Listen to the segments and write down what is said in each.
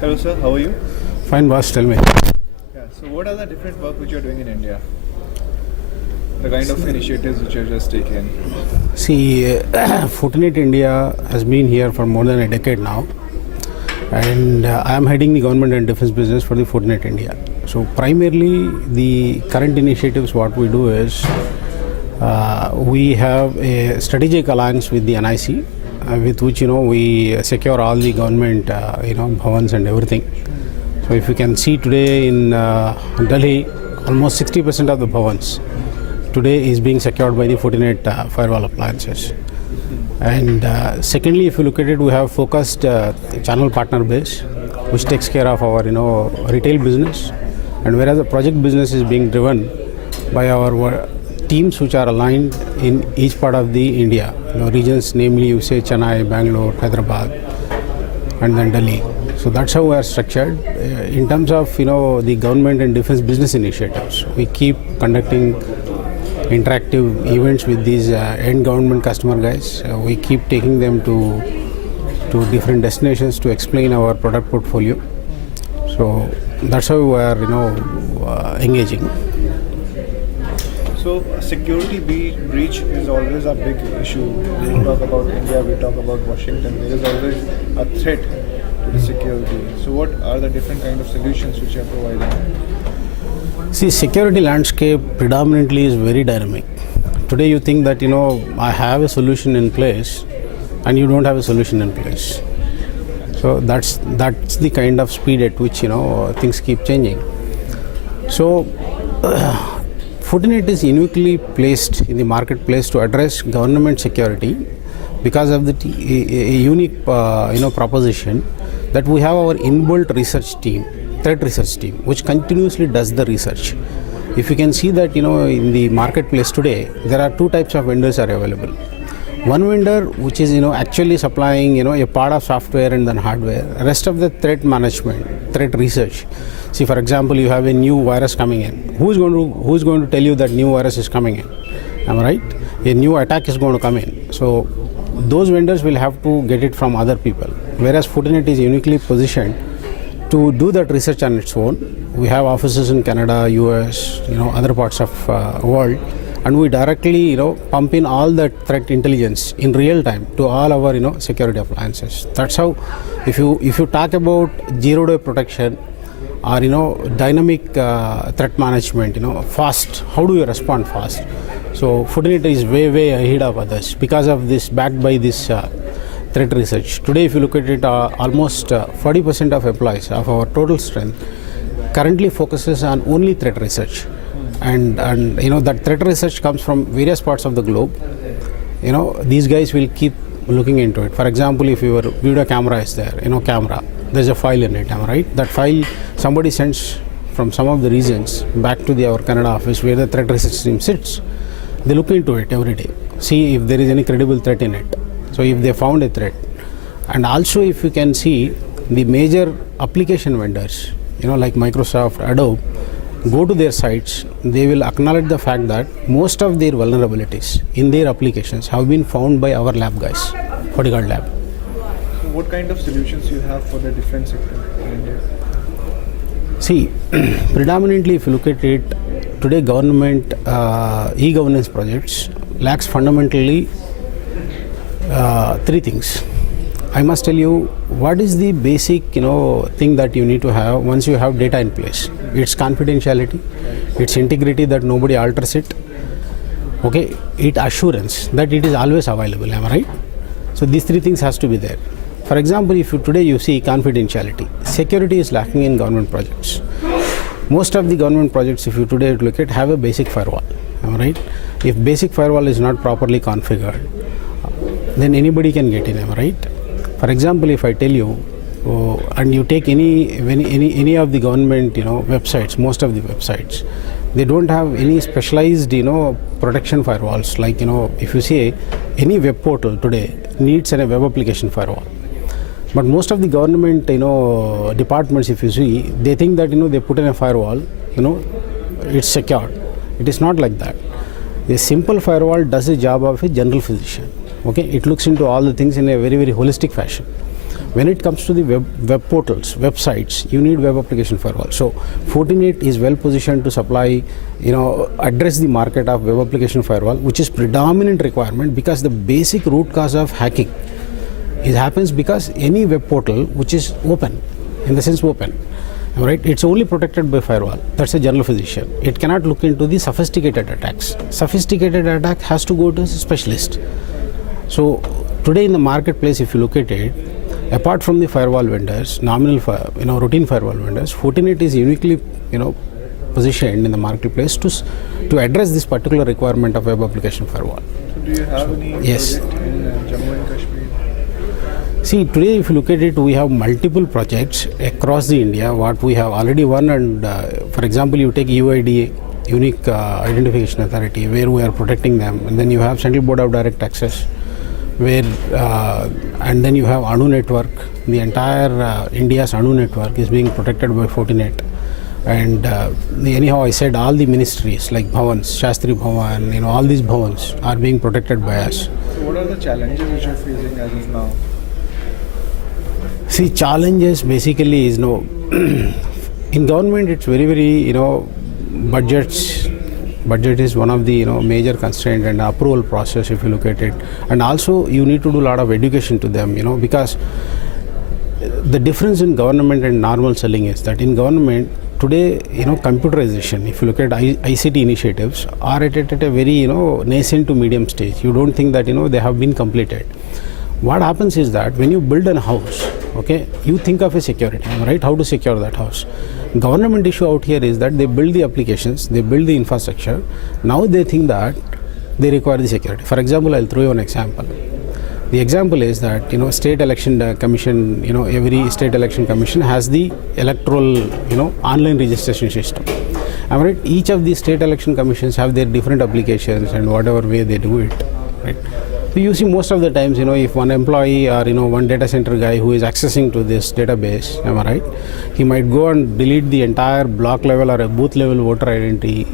Hello sir, how are you? Fine, boss, tell me. Yeah, so what are the different work which you're doing in India? The kind of initiatives which you're just taking? See, Fortinet India has been here for more than a decade now, and I am heading the government and defense business for the Fortinet India. So primarily the current initiatives, what we do is we have a strategic alliance with the NIC, with which we secure all the government bhavans and everything. So if you can see today in Delhi, almost 60% of the bhavans today is being secured by the Fortinet firewall appliances. And secondly, if you look at it, we have focused channel partner base, which takes care of our retail business, and whereas the project business is being driven by our teams which are aligned in each part of the India regions, namely you say Chennai, Bangalore, Hyderabad, and then Delhi. So that's how we are structured. In terms of the government and defense business initiatives, we keep conducting interactive events with these end government customer guys. We keep taking them to different destinations to explain our product portfolio. So that's how we are engaging. So security breach is always a big issue. We talk about India, we talk about Washington. There is always a threat to the security. So what are the different kind of solutions which you are providing? See, security landscape predominantly is very dynamic. Today you think that I have a solution in place, and you don't have a solution in place. So that's the kind of speed at which things keep changing. So Fortinet is uniquely placed in the marketplace to address government security because of the unique proposition that we have our inbuilt research team, threat research team, which continuously does the research. If you can see that in the marketplace today, there are two types of vendors are available. One vendor which is actually supplying a part of software and then hardware. Rest of the threat management, threat research. See, for example, you have a new virus coming in. Who's going to tell you that new virus is coming in? Am I right? A new attack is going to come in. So those vendors will have to get it from other people. Whereas Fortinet is uniquely positioned to do that research on its own. We have offices in Canada, US, other parts of world, and we directly pump in all that threat intelligence in real time to all our security appliances. That's how, if you talk about zero-day protection or dynamic threat management, fast, how do you respond fast? So Fortinet is way ahead of others because of this, backed by this threat research. Today if you look at it, almost 40% of employees of our total strength currently focuses on only threat research. And that threat research comes from various parts of the globe. These guys will keep looking into it. For example, if your video camera is there, camera, there's a file in it, am I right? That file somebody sends from some of the regions back to our Canada office where the threat research team sits. They look into it every day, see if there is any credible threat in it. So if they found a threat, and also if you can see the major application vendors, like Microsoft, Adobe, go to their sites, they will acknowledge the fact that most of their vulnerabilities in their applications have been found by our lab guys, FortiGuard lab. So what kind of solutions you have for the defense sector in India? See, predominantly if you look at it, today government e-governance projects lacks fundamentally three things. I must tell you what is the basic thing that you need to have once you have data in place. It's confidentiality, it's integrity that nobody alters it, okay, it assurance that it is always available, am I right? So these three things has to be there. For example, if today you see confidentiality, security is lacking in government projects. Most of the government projects, if you today look at, have a basic firewall, am I right? If basic firewall is not properly configured, then anybody can get in, am I right? For example, if I tell you, and you take any of the government websites, most of the websites, they don't have any specialized protection firewalls. Like if you see any web portal today needs a web application firewall. But most of the government departments, if you see, they think that they put in a firewall, it's secured. It is not like that. A simple firewall does the job of a general physician. Okay, it looks into all the things in a very holistic fashion. When it comes to the web portals, websites, you need web application firewall. So Fortinet is well positioned to supply, address the market of web application firewall, which is predominant requirement, because the basic root cause of hacking it happens because any web portal which is open, in the sense open, right, it's only protected by firewall. That's a general physician. It cannot look into the sophisticated attacks. Sophisticated attack has to go to a specialist. So today in the marketplace, if you look at it, apart from the firewall vendors, routine firewall vendors, Fortinet is uniquely, positioned in the marketplace to address this particular requirement of web application firewall. So do you have any yes. project in Jammu and Kashmir? See, today if you look at it, we have multiple projects across the India, what we have already won, and for example, you take UIDA, Unique Identification Authority, where we are protecting them, and then you have Central Board of Direct Access, where, and then you have ANU network. The entire India's ANU network is being protected by Fortinet. And anyhow, I said all the ministries like Bhavans, Shastri Bhavan, all these Bhavans are being protected by us. So what are the challenges which you're facing as of now? See, challenges basically is in government it's very, budget is one of the major constraint and approval process if you look at it. And also you need to do a lot of education to them, because the difference in government and normal selling is that in government today, computerization, if you look at ICT initiatives, are at a very, nascent to medium stage. You don't think that, they have been completed. What happens is that when you build a house, okay, you think of a security, right? How to secure that house. Government issue out here is that they build the applications, they build the infrastructure. Now they think that they require the security. For example, I'll throw you an example. The example is that, state election commission, every state election commission has the electoral, online registration system. Am I right? Each of these state election commissions have their different applications and whatever way they do it, right? So you see most of the times, if one employee or, one data center guy who is accessing to this database, am I right? He might go and delete the entire block level or a booth level voter identity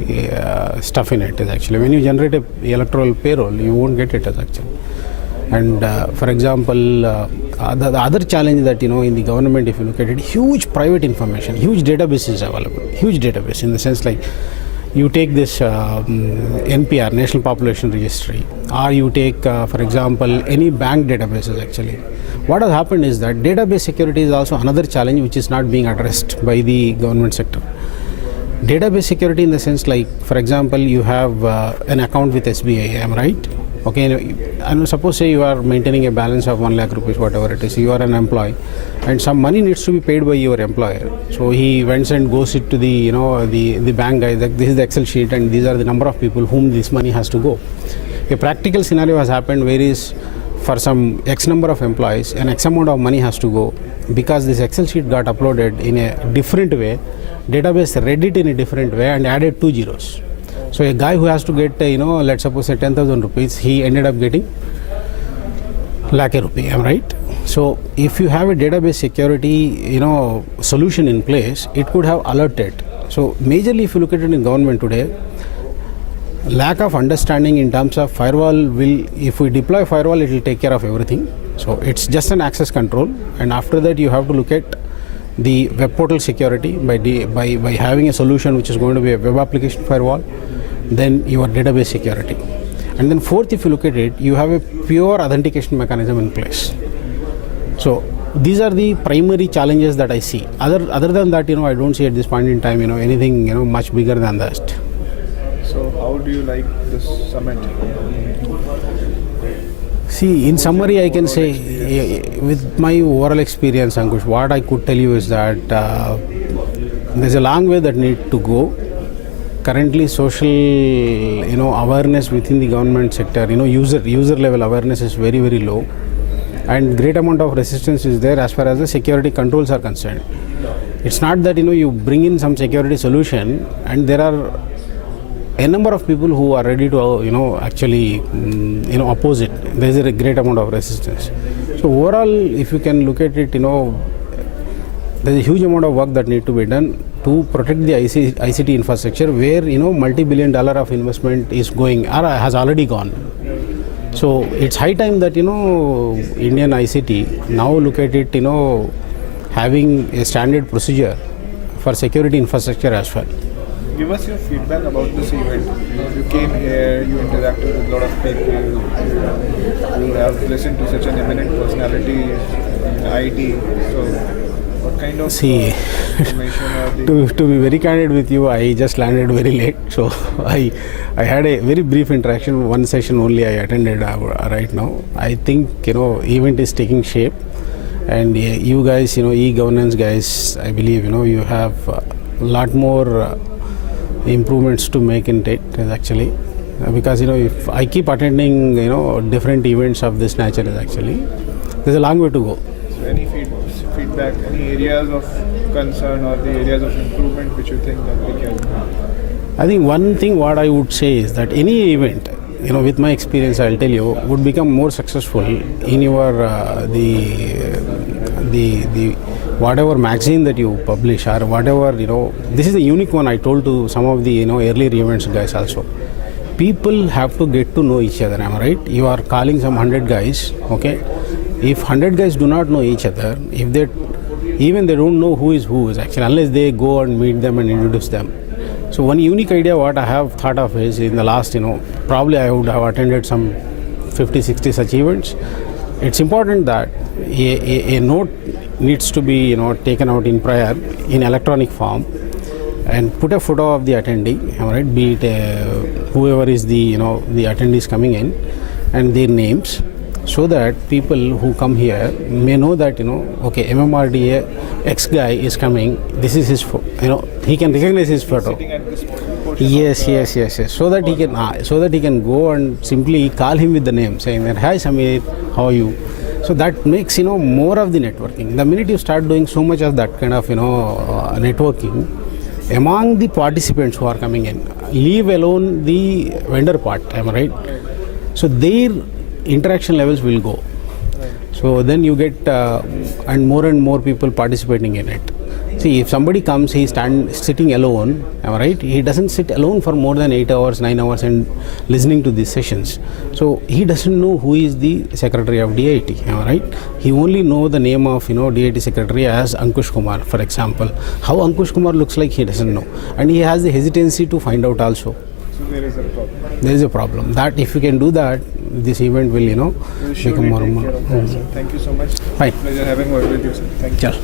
stuff in it. Is actually, when you generate a electoral payroll, you won't get it as actually. And for example, the other challenge that, in the government, if you look at it, huge private information, huge database is available, huge database in the sense like, you take this NPR, National Population Registry, or you take, for example, any bank databases actually. What has happened is that database security is also another challenge which is not being addressed by the government sector. Database security in the sense like, for example, you have an account with SBI, am I right? Okay, and suppose say you are maintaining a balance of 1 lakh rupees, whatever it is, you are an employee, and some money needs to be paid by your employer. So he went and goes it to the, the bank guy, that this is the Excel sheet and these are the number of people whom this money has to go. A practical scenario has happened where is for some X number of employees, an X amount of money has to go because this Excel sheet got uploaded in a different way, database read it in a different way and added 2 zeros. So a guy who has to get, let's suppose say 10,000 rupees, he ended up getting lakh rupee, am I right? So if you have a database security, solution in place, it could have alerted. So majorly if you look at it in government today, lack of understanding in terms of firewall if we deploy firewall, it will take care of everything. So it's just an access control, and after that you have to look at the web portal security by having a solution which is going to be a web application firewall, then your database security. And then fourth, if you look at it, you have a pure authentication mechanism in place. So these are the primary challenges that I see. Other than that, I don't see at this point in time, anything, much bigger than that. So how do you like this summit? See, in summary, I can say, with my overall experience, Ankush, what I could tell you is that there's a long way that need to go. Currently, social, awareness within the government sector, user level awareness is very, very low, and great amount of resistance is there as far as the security controls are concerned. It's not that you bring in some security solution and there are a number of people who are ready to actually oppose it. There is a great amount of resistance. So overall, if you can look at it, there is a huge amount of work that need to be done to protect the ICT infrastructure, where multi-billion-dollar of investment is going or has already gone. So it's high time that Indian ICT now look at it having a standard procedure for security infrastructure as well. Give us your feedback about this event. You came here, you interacted with a lot of people, you have listened to such an eminent personality in IT. So, what kind of See, information are the to be very candid with you, I just landed very late, so I had a very brief interaction. One session only I attended right now. I think event is taking shape, and you guys, e-governance guys, I believe you have a lot more improvements to make in it actually, because if I keep attending different events of this nature, is actually there's a long way to go. so any feedback, any areas of concern or the areas of improvement which you think that we can? I think one thing what I would say is that any event, with my experience, I'll tell you, would become more successful in your the whatever magazine that you publish or whatever This is a unique one. I told to some of the earlier events guys also. People have to get to know each other. Am I right? You are calling some 100 guys, okay? If 100 guys do not know each other, if they don't know who is actually, unless they go and meet them and introduce them. So one unique idea what I have thought of is in the last, probably I would have attended some 50, 60 such events. It's important that a note needs to be, taken out in prior in electronic form and put a photo of the attendee, all right, be it whoever is the attendees coming in and their names, so that people who come here may know that okay, MMRDA X guy is coming. This is his, he can recognize his photo. Sitting at this portion Yes. of the- So that he can go and simply call him with the name, saying that hi Samir, how are you? So that makes more of the networking. The minute you start doing so much of that kind of networking among the participants who are coming in, leave alone the vendor part. Am I right? So their interaction levels will go. So then you get and more people participating in it. See, if somebody comes, he's sitting alone, am I right? He doesn't sit alone for more than 8 hours, 9 hours and listening to these sessions. So he doesn't know who is the secretary of DIT, am I right? He only know the name of DIT secretary as Ankush Kumar, for example. How Ankush Kumar looks like, he doesn't know. And he has the hesitancy to find out also. So there is a problem. There is a problem. That if you can do that, this event will, We'll surely become more take and more. care of that, sir. Thank you so much. Fine. Pleasure having worked with you, sir. Thank you. Chal.